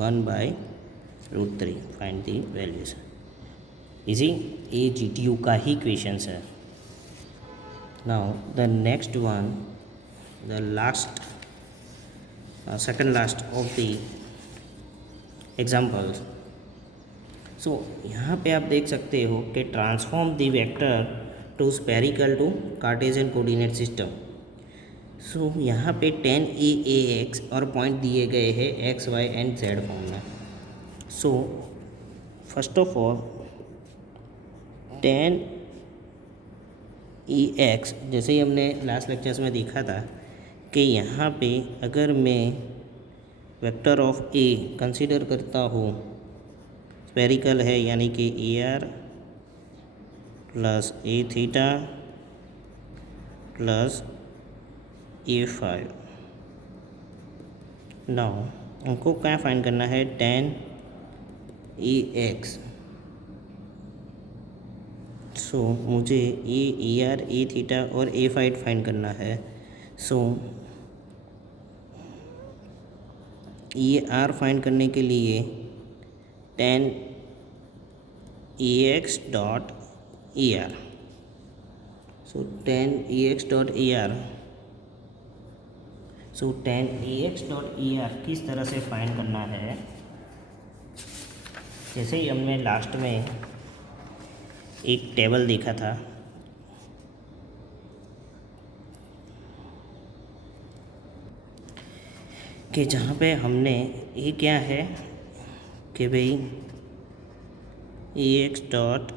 1/√3. Find the values. Easy, ये GTU का ही क्वेश्चंस है. Now the next one, the last second last of the examples. So यहाँ पे आप देख सकते हो कि transform the vector to spherical to cartesian coordinate system. So यहाँ पे 10 AX और पॉइंट दिए गए हैं X, Y and Z form में. So first of all 10 AX, जैसे ही हमने लास्ट लेक्चर्स में देखा था कि यहाँ पे अगर मैं वेक्टर ऑफ A कंसीडर करता हूँ, स्पेरिकल है यानी कि AR plus A theta plus A5. Now हमको क्या फाइंड करना है? 10 AX. सो मुझे AR, A थीटा और A5 फाइंड करना है. सो AR फाइंड करने के लिए 10 AX डॉट AR. सो 10 AX डॉट AR. सो 10 AX डॉट AR किस तरह से फाइंड करना है? जैसे ही हमने लास्ट में एक टेबल देखा था कि जहाँ पे हमने ये क्या है कि भाई AX डॉट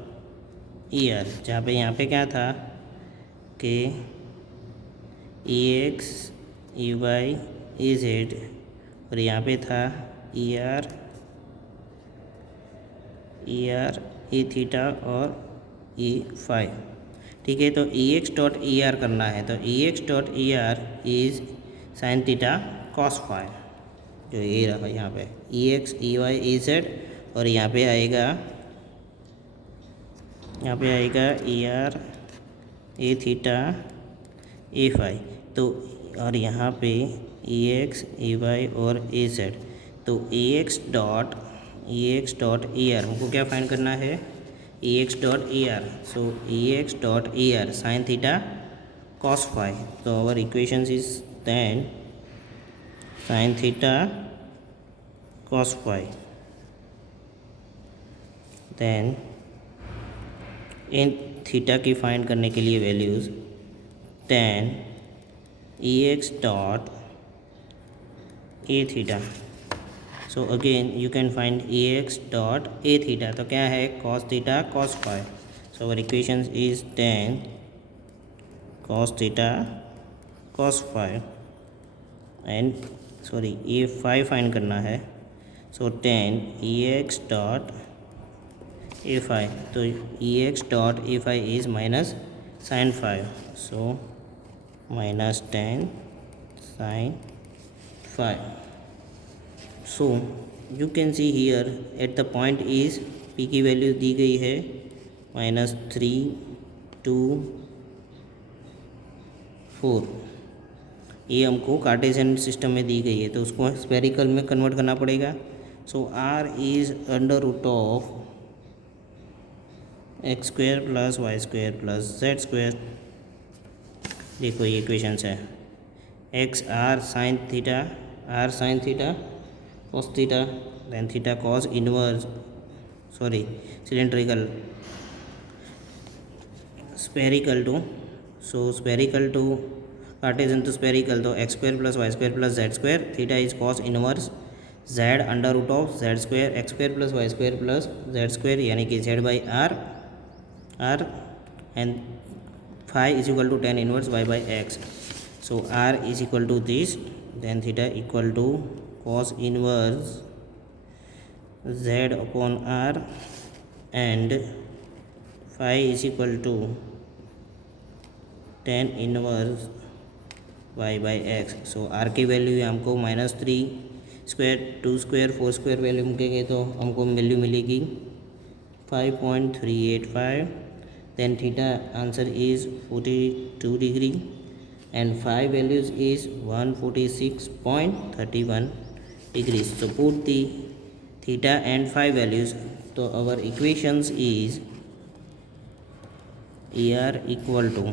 AR, जहाँ पे यहाँ पे क्या था कि AX AY AZ और यहाँ पे था AR A थीटा और A5. ठीक है, तो AX डॉट AR करना है. तो AX dot AR is sine theta cos phi, जो ये रहा यहाँ पे AX AY AZ और यहाँ पे आएगा AR A थीटा A5. तो और यहाँ पे AX AY और AZ. तो AX डॉट AR हमको क्या फाइंड करना है? AX dot AR. So AX dot AR sine theta cos phi. तो our equations is then sine theta cos phi. Then in theta की फाइंड करने के लिए values 10 AX dot A theta. So again you can find AX dot A theta. तो क्या है? Cos theta cos phi. So our equations is 10 cos theta cos phi and A5 find करना है. So 10 AX dot A5. तो AX dot A5 is minus sine 5. So minus 10 sine 5. So you can see here at the point is P की value दी गई है -3, 2, 4. ये हमको Cartesian system में दी गई है, तो उसको स्फेरिकल में कन्वर्ट करना पड़ेगा. So R is under root of x square plus Y square plus Z square. देखो ये इक्वेशंस है. x R sine theta cos theta then theta cos inverse cylindrical spherical to. So spherical to Cartesian to spherical, तो x square plus Y square plus Z square. Theta is cos inverse z under root of z square x square plus Y square plus Z square यानी कि z by r and phi is equal to tan inverse y by x. So r is equal to this, then theta equal to cos inverse z upon r and phi is equal to tan inverse y by x. So r की value हमको -3 square 2 square 4 square value मिलेगी, तो हमको value मिलेगी 5.385. Then theta answer is 42 degree and phi values is 146.31 degrees. So put the theta and phi values, तो our equations is A R equal to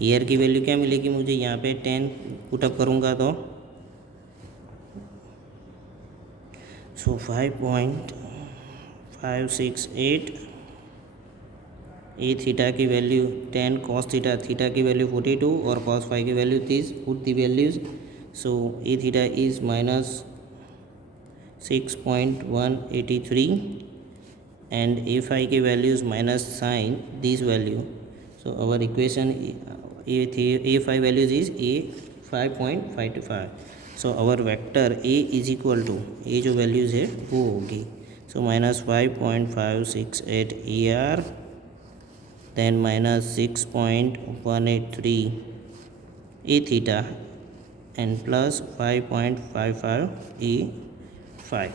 R की value क्या मिलेगी मुझे, यहाँ पे 10 पुटअप करूँगा तो 5.568, ए थीटा की वैल्यू 10 कॉस थीटा की वैल्यू 42 और कॉस फाई की value 30, put the values. So A theta is -6.183 and a phi की values minus sine this value. So our equation a phi values is a 5.525। So our vector a is equal to A जो values है वो होगी, so -5.568 AR, then -6.183 a theta and plus 5.55 a phi।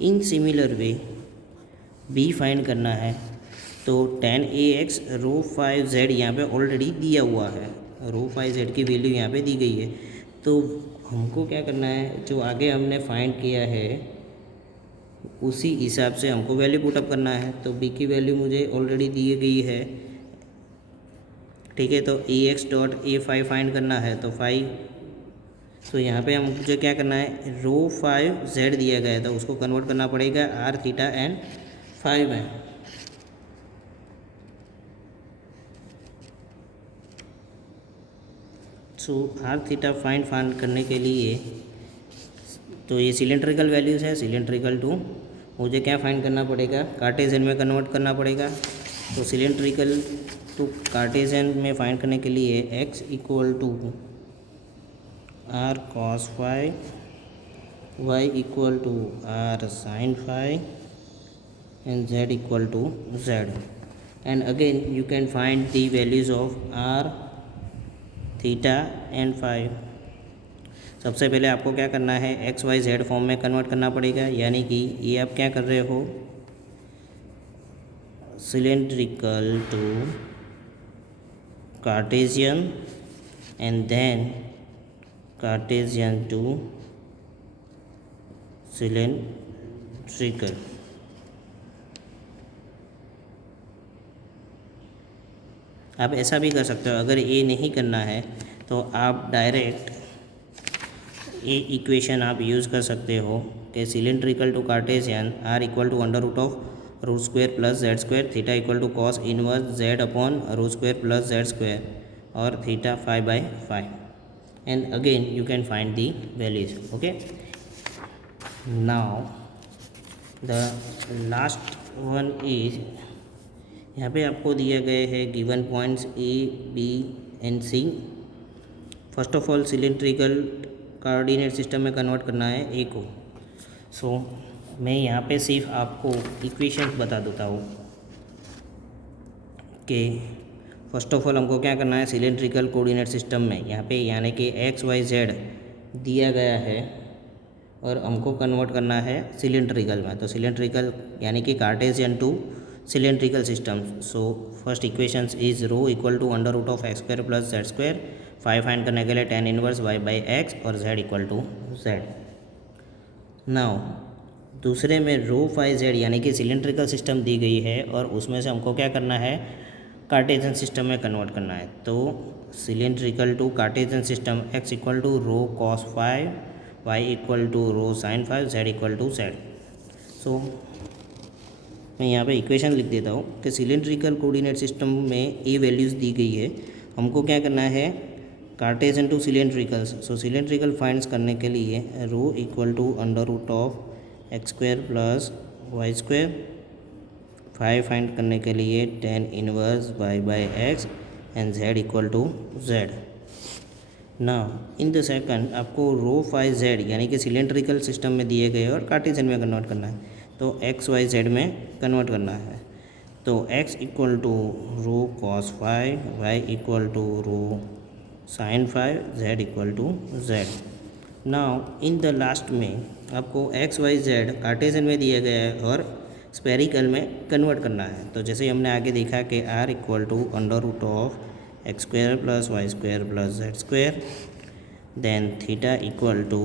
In similar way b find करना है, तो tan ax रो 5z यहाँ पे already दिया हुआ है, रो 5z की वैल्यू यहाँ पे दी गई है। तो हमको क्या करना है, जो आगे हमने फाइंड किया है उसी हिसाब से हमको वैल्यू पुटअप करना है। तो b की वैल्यू मुझे ऑलरेडी दी गई है, ठीक है। तो ax dot a phi find करना है, तो फाई, तो यहाँ पे हम मुझे क्या करना है, रो 5z दिया गया था उसको कन्वर्ट करना पड़ेगा r थीटा एंड फाई में। सो आर थीटा फाइंड करने के लिए, तो ये सिलेंड्रिकल वैल्यूज़ है, सिलेंड्रिकल टू मुझे क्या फाइंड करना पड़ेगा, कार्टेशियन में कन्वर्ट करना पड़ेगा। तो सिलेंड्रिकल टू कार्टेशियन में फाइंड करने के लिए x equal to r cos phi, y equal to r sine phi and z equal to z, and again you can find the values of r theta and phi। सबसे पहले आपको क्या करना है, एक्स वाई जेड फॉर्म में convert करना पड़ेगा, यानी कि ये आप क्या कर रहे हो, cylindrical to Cartesian and then Cartesian to cylindrical. आप ऐसा भी कर सकते हो, अगर ए नहीं करना है तो आप डायरेक्ट ए इक्वेशन आप यूज़ कर सकते हो कि cylindrical to cartesian R equal to under root of root square plus Z square, theta equal to cos inverse Z upon root square plus Z square और theta phi by phi, and again you can find the values. Okay, now the last one is, यहाँ पे आपको दिए गए हैं given points A B and C. First of all cylindrical coordinate system में convert करना है ए को। सो मैं यहाँ पे सिर्फ आपको इक्वेशंस बता देता हूँ कि फर्स्ट ऑफ ऑल हमको क्या करना है, सिलेंड्रिकल कोऑर्डिनेट सिस्टम में यहाँ पे यानी कि एक्स वाई जेड दिया गया है और हमको कन्वर्ट करना है सिलेंड्रिकल में। तो सिलेंड्रिकल यानी कि Cartesian to cylindrical system. So first equations is rho equal to under root of x square plus Z square, phi find करने के लिए tan inverse y by x और z equal to Z. Now दूसरे में रो phi Z यानी कि cylindrical system दी गई है और उसमें से हमको क्या करना है, कार्टेशियन सिस्टम में कन्वर्ट करना है। तो cylindrical to cartesian system x equal to rho cos phi, y equal to rho sine phi, z equal to Z. So मैं यहाँ पे इक्वेशन लिख देता हूँ कि सिलेंड्रिकल कोऑर्डिनेट सिस्टम में ए वैल्यूज़ दी गई है, हमको क्या करना है, cartesian to cylindrical. So cylindrical finds करने के लिए rho equal to under root of x square plus Y square, phi find करने के लिए tan inverse y by X and z equal to Z. Now in the second आपको rho phi Z यानी कि cylindrical system में दिए गए और कार्टेशियन में कन्वर्ट करना है, तो एक्स वाई जेड में कन्वर्ट करना है। तो x equal to rho cos phi, y equal to rho sine phi, z equal to Z. Now in the last में आपको एक्स वाई जेड कार्टेशियन में दिया गया है और स्पेरिकल में कन्वर्ट करना है। तो जैसे हमने आगे देखा कि r equal to under root of x square plus Y square plus Z square, then theta equal to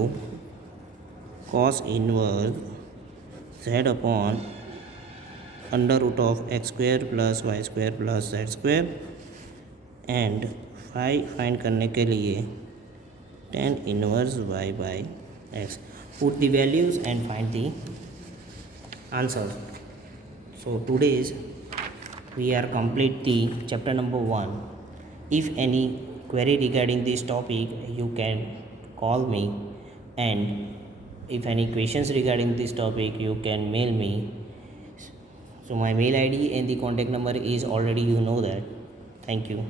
cos inverse z upon under root of x square plus y square plus z square and phi find करने के लिए tan inverse y by x. Put the values and find the answer. So today's we are complete the chapter number 1. If any query regarding this topic, you can call me, and if any questions regarding this topic, you can mail me. So my mail ID and the contact number is already you know that. Thank you.